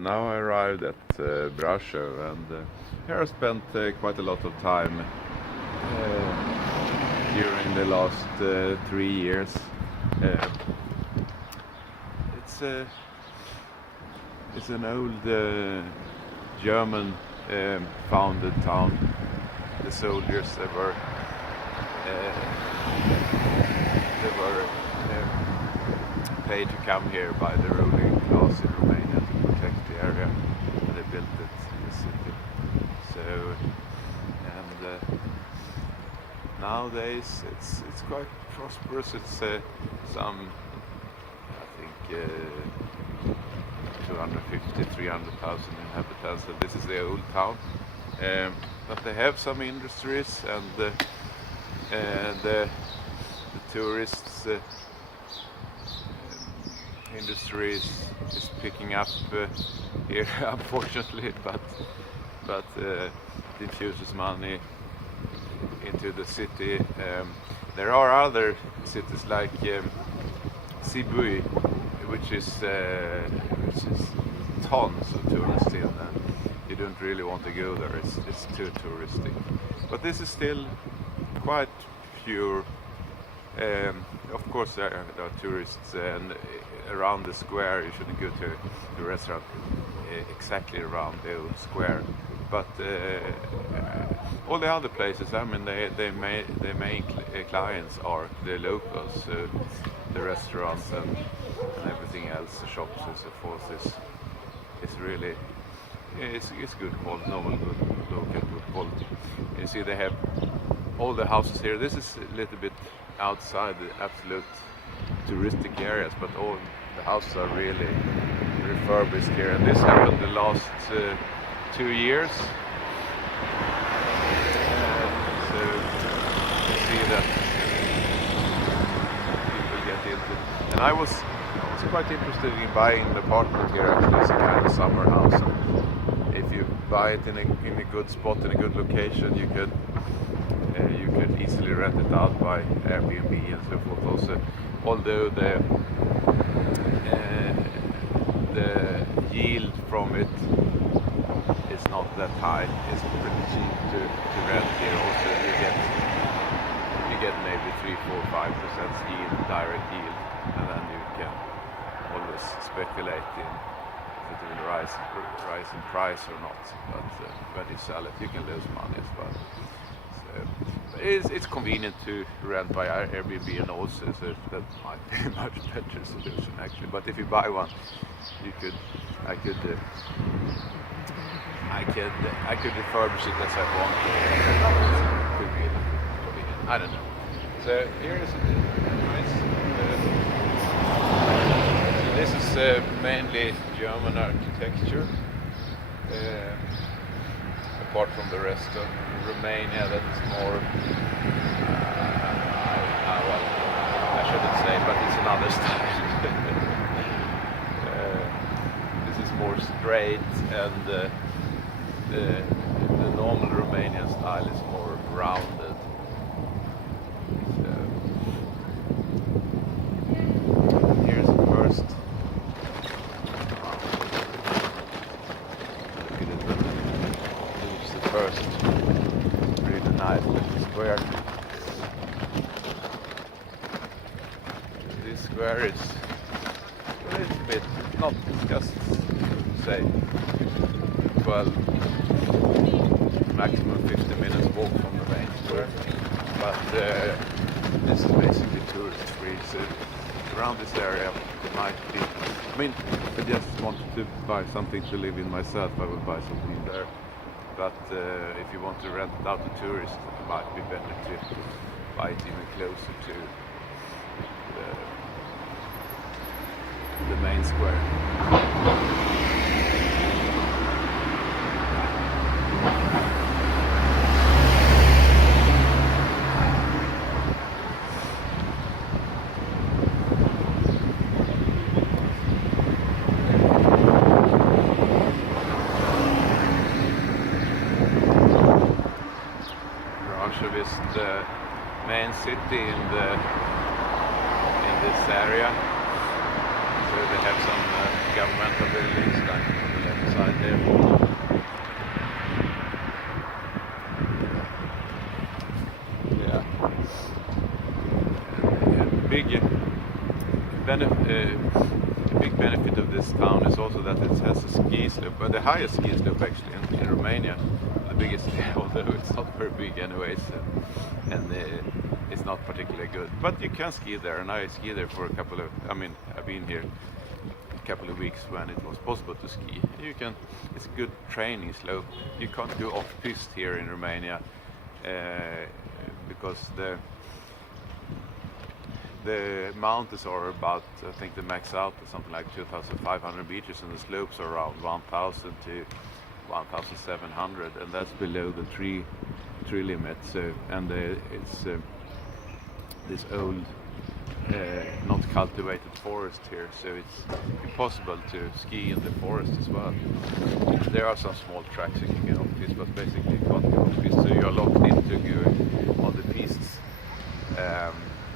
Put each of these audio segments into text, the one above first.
Now I arrived at Brasov, and here I spent quite a lot of time during the last 3 years. Uh, it's it's an old German founded town. The soldiers they were paid to come here by the ruling class in Romania to protect the area, and they built it in the city. So, and nowadays it's quite prosperous. It's some, I think, 250, 300,000 inhabitants. And this is the old town, but they have some industries, and the tourists. Industry is picking up here, unfortunately, but it infuses money into the city. There are other cities like Sibiu, which is tons of tourists in, and you don't really want to go there. It's too touristic. But this is still quite pure. Of course, there are tourists, and around the square you shouldn't go to the restaurant exactly around the old square. But all the other places, I mean, their main clients are the locals, the restaurants and everything else, the shops and so forth. Is really it's good quality, normal good local good quality. You see, they have all the houses here. This is a little bit outside the absolute touristic areas, but all the houses are really refurbished here, and this happened the last 2 years. So you see that people get into, and I was quite interested in buying an apartment here. Actually, it's a kind of summer house. If you buy it in a good spot, in a good location, you could easily rent it out by Airbnb and so forth. Also, although the yield from it is not that high, it's pretty cheap to rent here. Also, you get maybe 3-4-5% yield, direct yield, and then you can always speculate in if it will rise in price or not. But when you sell it, you can lose money as well. It's convenient to rent by Airbnb, and also so that might be a much better solution actually. But if you buy one, I could refurbish it as I want. Could be convenient. I don't know. So here is nice. This is mainly German architecture. Apart from the rest of Romania, that is more, well, I shouldn't say, but it's another style. This is more straight, and the normal Romanian style is more rounded. So, here's the first. First, really nice little square. This square is a little bit, not just say 12, maximum 50 minutes walk from the main square, but this is basically tourist free. So around this area it might be, I mean, if I just wanted to buy something to live in myself, I would buy something there. But if you want to rent it out to tourists, it might be better to buy it even closer to the main square. Is the main city in this area. So they have some governmental buildings like on the also that it has a ski slope, but the highest ski slope actually in Romania, the biggest, although it's not very big anyways, and it's not particularly good. But you can ski there, and I ski there for a couple of, I've been here a couple of weeks when it was possible to ski. It's a good training slope. You can't go off-piste here in Romania because the mountains are about, I think the max out is something like 2,500 meters, and the slopes are around 1,000 to 1,700, and that's below the tree limit. So, and it's this old, not cultivated forest here, so it's impossible to ski in the forest as well. There are some small tracks you can go off piste, but basically you can't go off piste, so you're locked into going on the pistes.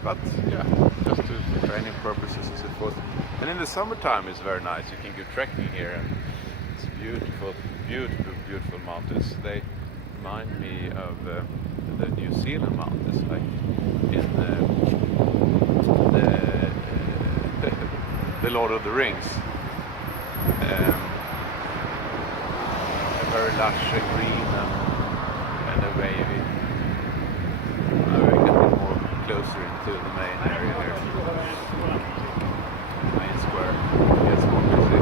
But yeah, just for training purposes and so forth. And in the summertime it's very nice. You can go trekking here, and it's beautiful, beautiful, beautiful mountains. They remind me of the New Zealand mountains, like in the Lord of the Rings. Very lush and green and a wavy. Closer into the main area here, the main square. Gets more busy.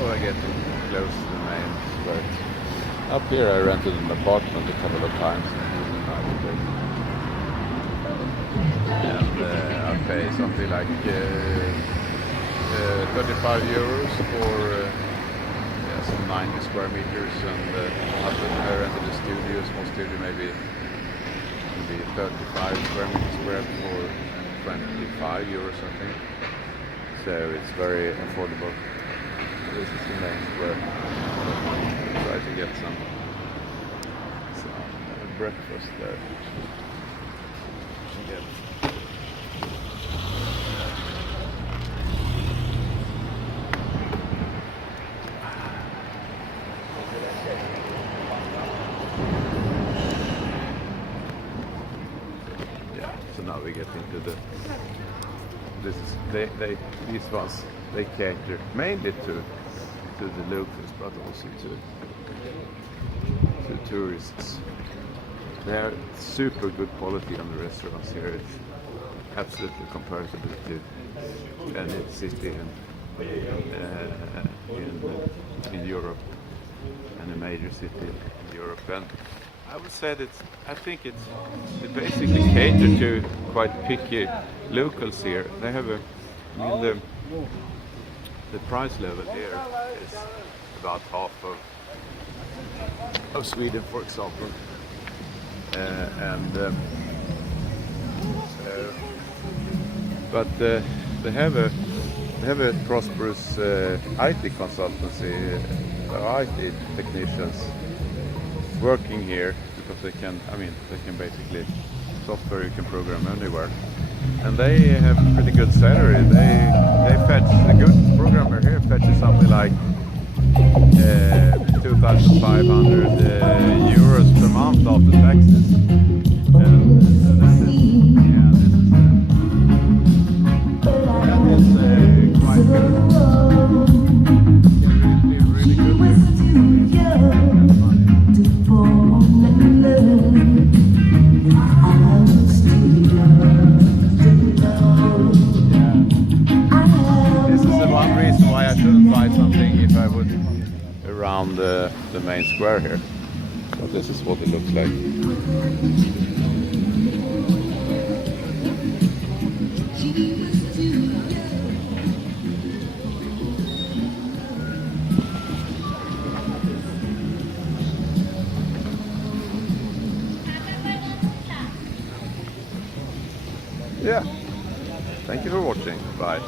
I get close to the main square. Up here I rented an apartment a couple of times. And I pay something like 35 euros for some 90 square meters, and I rented a studio, a small studio, maybe 35 square meters square for 25 euros or something. So it's very affordable. This is the main square. Try to get some breakfast there. Yeah, so now we get into the. This is these ones. They cater mainly to the locals, but also to tourists. They are super good quality on the restaurants here. It's absolutely comparable to any city in Europe, and a major city in Europe. And I would say that I think it basically cater to quite picky locals here. They have the price level here is about half of Sweden, for example, but they have a prosperous IT consultancy, IT technicians working here, because they can basically software you can program anywhere. And they have pretty good salary. They fetch, the good programmer here fetches something like 2,500 euros per month after taxes. And that is quite good. Really good. Around the main square here. But this is what it looks like. Yeah. Thank you for watching. Bye.